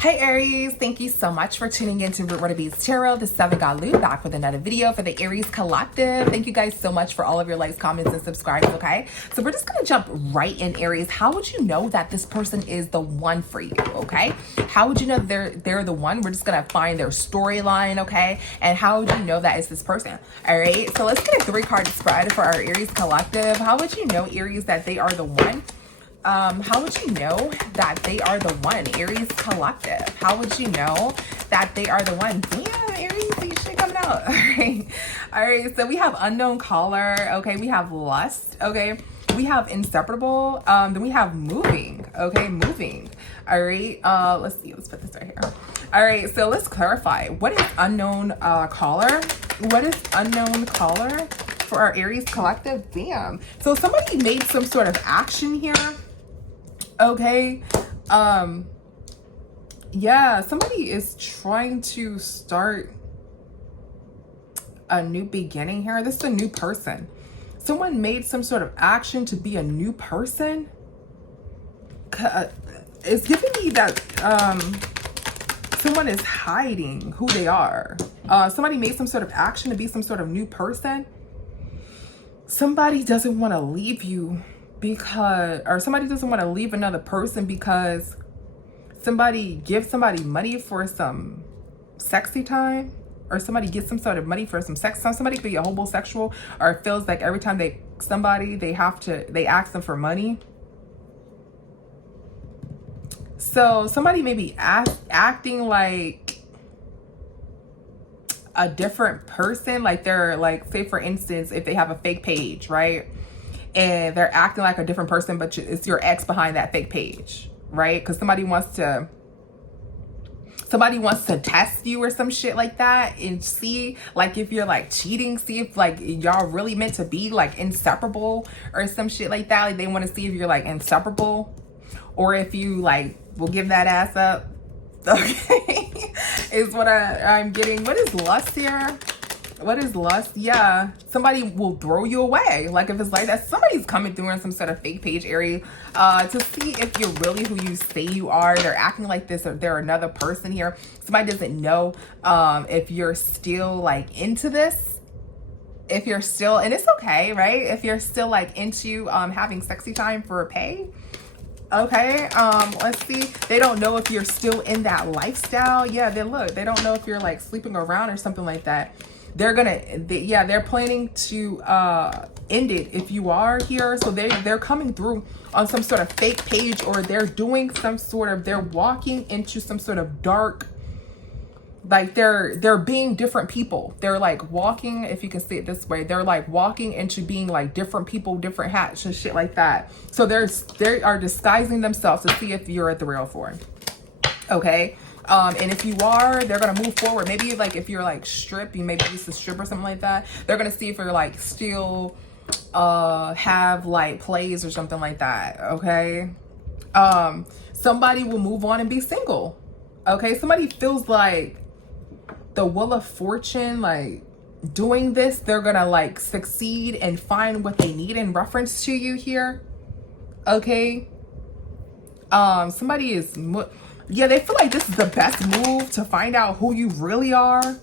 Hi Aries, thank you so much for tuning in to Root Word of Bees Tarot, the 7 God Lou, back with another video for the Aries Collective. Thank you guys so much for all of your likes, comments, and subscribes, okay? So we're just gonna jump right in, Aries. How would you know that this person is the one for you, okay? How would you know they're the one? We're just gonna find their storyline, okay? And how would you know that it's this person, all right? So let's get a 3-card spread for our Aries Collective. How would you know, Aries, that they are the one? How would you know that they are the one, Aries Collective? How would you know that they are the one? Damn, Aries, you shit coming out. All right, so we have unknown caller, okay? We have lust, okay? We have inseparable, then we have moving, okay? Moving, all right? Let's see, let's put this right here. All right, so let's clarify. What is unknown caller? What is unknown caller for our Aries Collective? Damn. So somebody made some sort of action here. Okay, yeah, somebody is trying to start a new beginning here. This is a new person. Someone made some sort of action to be a new person. It's giving me that someone is hiding who they are. Somebody made some sort of action to be some sort of new person. Somebody doesn't want to leave you because, or somebody doesn't want to leave another person because somebody gives somebody money for some sexy time, or somebody gets some sort of money for some sex. Somebody could be a homosexual, or it feels like every time they ask them for money. So somebody may be acting like a different person, like they're like, say for instance, if they have a fake page, right? And they're acting like a different person, but it's your ex behind that fake page, right? Because somebody wants to test you or some shit like that and see like if you're like cheating, see if like y'all really meant to be like inseparable or some shit like that. Like they want to see if you're like inseparable or if you like will give that ass up. Okay, is what I'm getting. What is lust here? What is lust? Yeah, somebody will throw you away. Like if it's like that, somebody's coming through in some sort of fake page area to see if you're really who you say you are. They're acting like this, or they're another person here. Somebody doesn't know if you're still like into this. If you're still, and it's okay, right? If you're still like into having sexy time for pay. Okay, let's see. They don't know if you're still in that lifestyle. Yeah, they don't know if you're like sleeping around or something like that. They're planning to end it if you are here. So they're coming through on some sort of fake page, or they're doing some sort of, they're walking into some sort of dark, like they're being different people. They're like walking, if you can see it this way, they're like walking into being like different people, different hats and shit like that. So they are disguising themselves to see if you're at the real for. Okay. And if you are, they're going to move forward. Maybe like if you're like strip, you maybe used to strip or something like that. They're going to see if you're like still have like plays or something like that. Okay. Somebody will move on and be single. Okay. Somebody feels like the Wheel of Fortune, like doing this, they're going to like succeed and find what they need in reference to you here. Okay. Somebody is... Yeah, they feel like this is the best move to find out who you really are.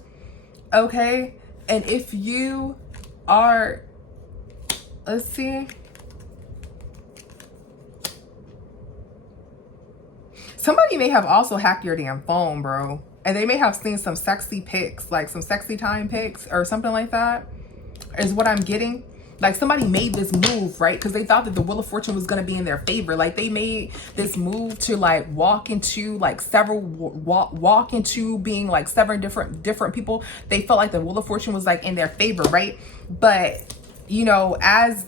Okay. And if you are, let's see. Somebody may have also hacked your damn phone, bro. And they may have seen some sexy pics, like some sexy time pics or something like that, is what I'm getting. Like somebody made this move, right? Because they thought that the Wheel of Fortune was going to be in their favor. Like they made this move to like walk into like walk into being like several different people. They felt like the Wheel of Fortune was like in their favor, right? But you know, as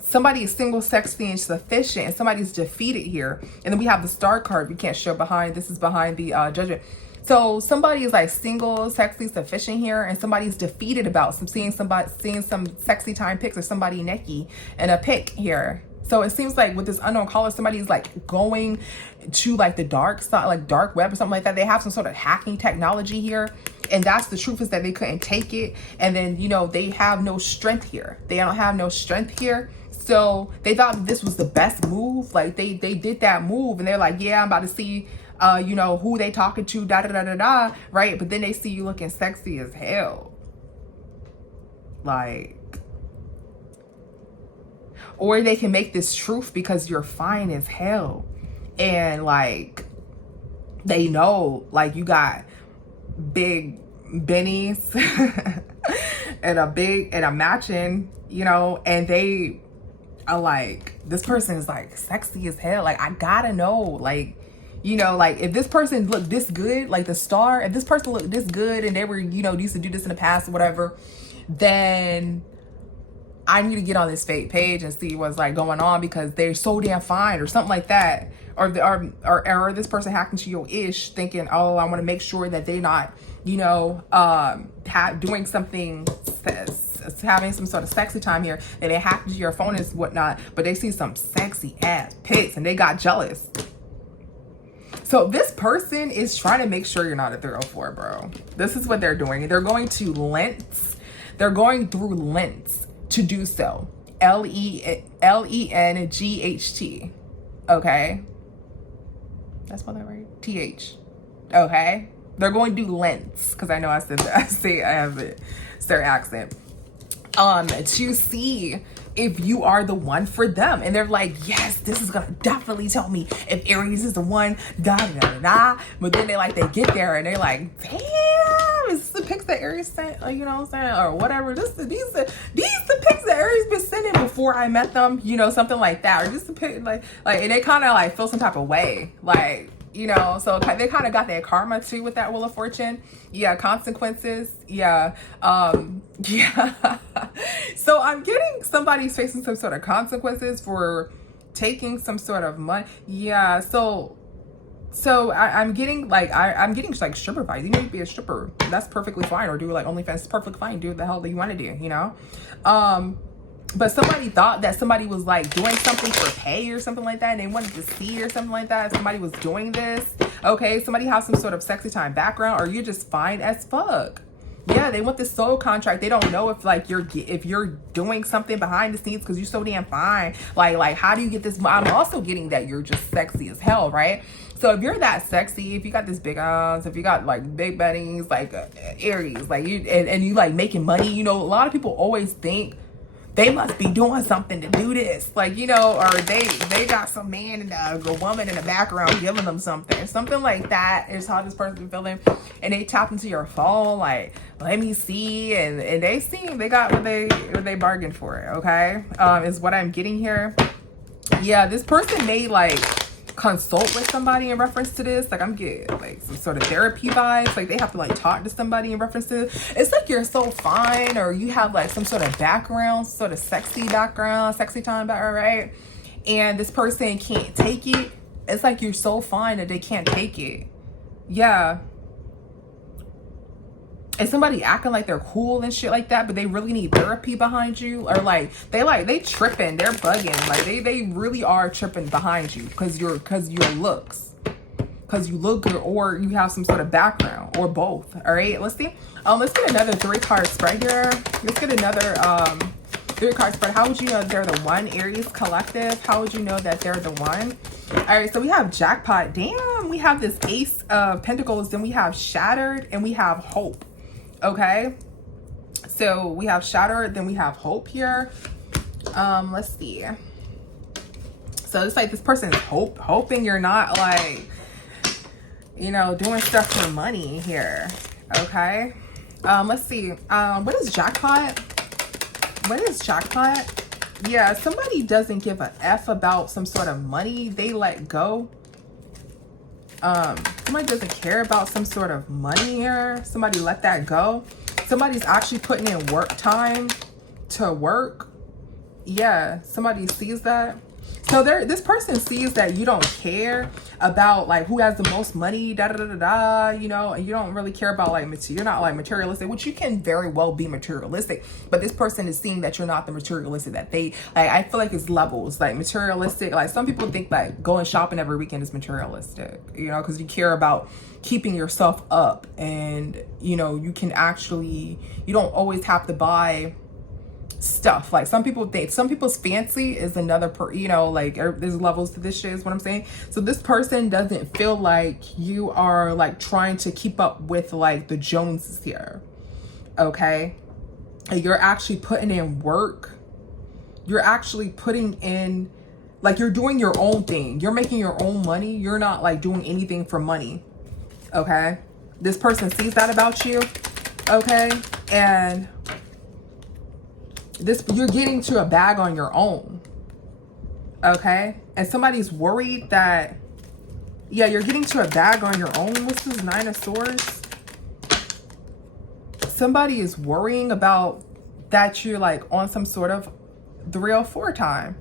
somebody is single, sexy, and sufficient, and somebody's defeated here, and then we have the Star card we can't show behind. This is behind the Judgment. So somebody is like single, sexy, sufficient here, and somebody's defeated about seeing some sexy time pics or somebody necky in a pic here. So it seems like with this unknown caller, somebody's like going to like the dark side, like dark web or something like that. They have some sort of hacking technology here. And that's the truth, is that they couldn't take it. And then, you know, they have no strength here. They don't have no strength here. So they thought this was the best move. Like they did that move and they're like, yeah, I'm about to see you know, who they talking to, da da da da da, right? But then they see you looking sexy as hell. Like, or they can make this truth because you're fine as hell. And like, they know like you got big bennies and a matching, you know, and they are like, this person is like sexy as hell. Like, I gotta know, like, you know, like if this person looked this good, like the star, if this person looked this good and they were, you know, used to do this in the past or whatever, then I need to get on this fake page and see what's like going on because they're so damn fine or something like that. Or this person hacked into your ish thinking, oh, I want to make sure that they're not, you know, doing something, having some sort of sexy time here. And they hacked into your phone and whatnot, but they see some sexy ass pics and they got jealous. So this person is trying to make sure you're not a 304, bro. This is what they're doing. They're going to lengths. They're going through lengths to do so. L-E-N-G-H-T. Okay. That's spelled that right? T-H. Okay. They're going to do lengths because I know I said that. I have a certain accent. To see if you are the one for them. And they're like, yes, this is gonna definitely tell me if Aries is the one, da da da da. But then they get there and they're like, damn, is this the pics that Aries sent? You know what I'm saying? Or whatever. These the pics that Aries been sending before I met them, you know, something like that. Or just the pic, like, and they kind of like feel some type of way. Like, you know, so they kind of got that karma too with that Wheel of Fortune. Yeah, consequences. Yeah. Yeah. So I'm getting somebody's facing some sort of consequences for taking some sort of money. Yeah. So I'm getting like, I'm getting like stripper vibes. You need to be a stripper. That's perfectly fine. Or do like OnlyFans. It's perfectly fine. Do what the hell that you want to do, you know? But somebody thought that somebody was like doing something for pay or something like that, and they wanted to see or something like that. Somebody was doing this. Okay, somebody has some sort of sexy time background, or you're just fine as fuck. Yeah, they want this soul contract. They don't know if like if you're doing something behind the scenes because you're so damn fine. Like how do you get this? I'm also getting that you're just sexy as hell, right? So if you're that sexy, if you got this big arms, if you got like big bunnies, like Aries, like you and you like making money, you know, a lot of people always think they must be doing something to do this, like, you know, or they got some man and a woman in the background giving them something like that is how this person feeling. And they tap into your phone like, let me see, and they seem they got what they bargained for it. Okay, is what I'm getting here. Yeah, this person may like consult with somebody in reference to this. Like I'm getting like some sort of therapy vibes. Like they have to like talk to somebody in reference to this. It's like you're so fine, or you have like some sort of background, sort of sexy background, sexy time background, right? And this person can't take it. It's like you're so fine that they can't take it. Yeah. And somebody acting like they're cool and shit like that, but they really need therapy behind you, or like they tripping, they're bugging, like they really are tripping behind you because your looks, because you look good, or you have some sort of background, or both. All right, let's see. Let's get another 3-card spread here. Let's get another 3-card spread. How would you know they're the one, Aries collective? How would you know that they're the one? All right, so we have jackpot. Damn, we have this Ace of Pentacles, then we have Shattered, and we have Hope. Okay, so we have Shattered, then we have Hope here. Let's see. So it's like this person is hoping you're not like, you know, doing stuff for money here. Okay, let's see. What is jackpot? What is jackpot? Yeah, somebody doesn't give a F about some sort of money. They let go. Somebody doesn't care about some sort of money here. Somebody let that go. Somebody's actually putting in work time to work. Yeah, somebody sees that. So this person sees that you don't care about like who has the most money, da da da da da, you know, and you don't really care about like you're not like materialistic, which you can very well be materialistic, but this person is seeing that you're not the materialistic that they like. I feel like it's levels, like materialistic. Like some people think like going shopping every weekend is materialistic, you know, because you care about keeping yourself up, and you know, you can actually, you don't always have to buy stuff. Like some people's fancy is another like there's levels to this shit is what I'm saying. So this person doesn't feel like you are like trying to keep up with like the Joneses here. Okay, and you're actually putting in work. You're actually putting in, like, you're doing your own thing. You're making your own money. You're not like doing anything for money. Okay, this person sees that about you. Okay, and you're getting to a bag on your own. Okay, and somebody's worried that, yeah, you're getting to a bag on your own. What's this 9 of Swords? Somebody is worrying about that you're like on some sort of 304 time.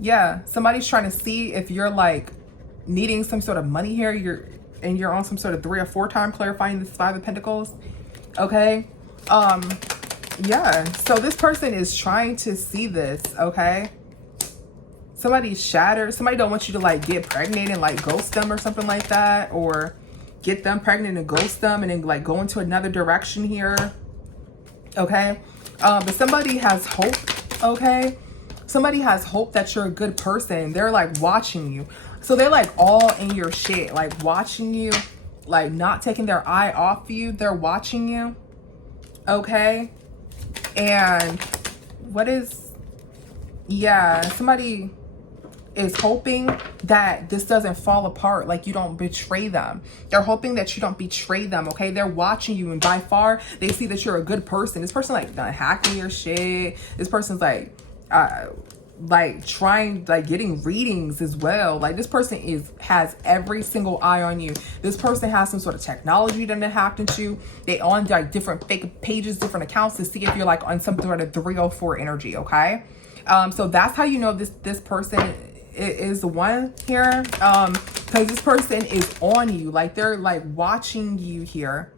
Yeah, somebody's trying to see if you're like needing some sort of money here. You're on some sort of 3 or 4 time, clarifying this 5 of Pentacles. Okay, yeah, so this person is trying to see this. Okay, somebody's shattered. Somebody don't want you to like get pregnant and like ghost them or something like that, or get them pregnant and ghost them and then like go into another direction here. Okay, but somebody has hope. Okay, somebody has hope that you're a good person. They're like watching you, so they're like all in your shit, like watching you, like not taking their eye off you. They're watching you. Okay, and what is, yeah, somebody is hoping that this doesn't fall apart, like you don't betray them. They're hoping that you don't betray them. Okay, they're watching you, and by far they see that you're a good person. This person like done hacking your shit. This person's like trying, like getting readings as well. Like this person has every single eye on you. This person has some sort of technology that they hacked into. They on like different fake pages, different accounts to see if you're like on some sort of 304 energy. Okay, so that's how you know this person is the one here, because this person is on you. Like they're like watching you here,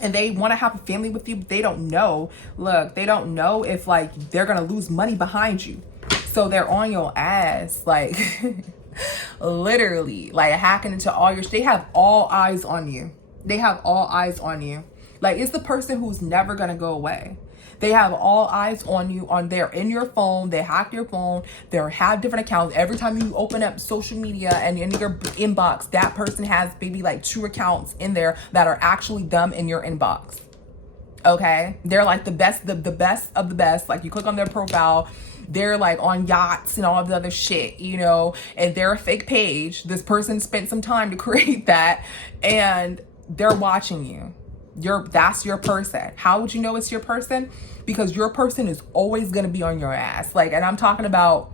and they want to have a family with you, but they don't know. Look, they don't know if like they're gonna lose money behind you, so they're on your ass, like literally, like hacking into all your. They have all eyes on you. They have all eyes on you. Like it's the person who's never gonna go away. They have all eyes on you. They're in your phone. They hack your phone. They have different accounts. Every time you open up social media and in your inbox, that person has maybe like 2 accounts in there that are actually them in your inbox. Okay, they're like the best of the best. Like you click on their profile, they're like on yachts and all of the other shit, you know, and they're a fake page. This person spent some time to create that, and they're watching you. That's your person. How would you know it's your person? Because your person is always going to be on your ass. Like, and I'm talking about,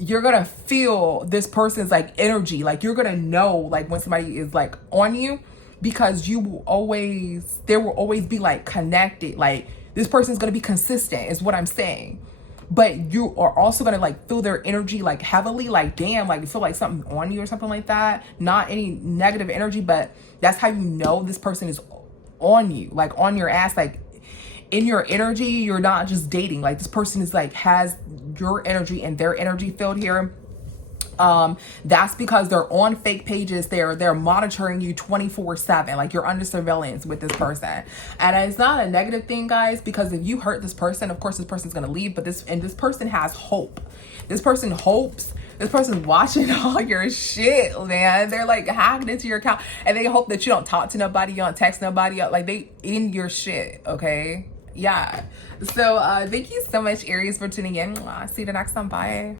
you're going to feel this person's like energy. Like you're going to know like when somebody is like on you, because there will always be like connected. Like this person's going to be consistent is what I'm saying. But you are also going to like feel their energy like heavily, like damn, like you feel like something on you or something like that. Not any negative energy, but that's how you know this person is on you, like on your ass, like in your energy. You're not just dating. Like this person is like has your energy and their energy field here. That's because they're on fake pages. They're monitoring you 24/7. Like you're under surveillance with this person. And it's not a negative thing, guys, because if you hurt this person, of course this person's gonna leave. But this person has hope. This person hopes. This person's watching all your shit, man. They're like hacking into your account, and they hope that you don't talk to nobody, you don't text nobody. Like they in your shit. Okay, yeah. So thank you so much, Aries, for tuning in. See you the next time. Bye.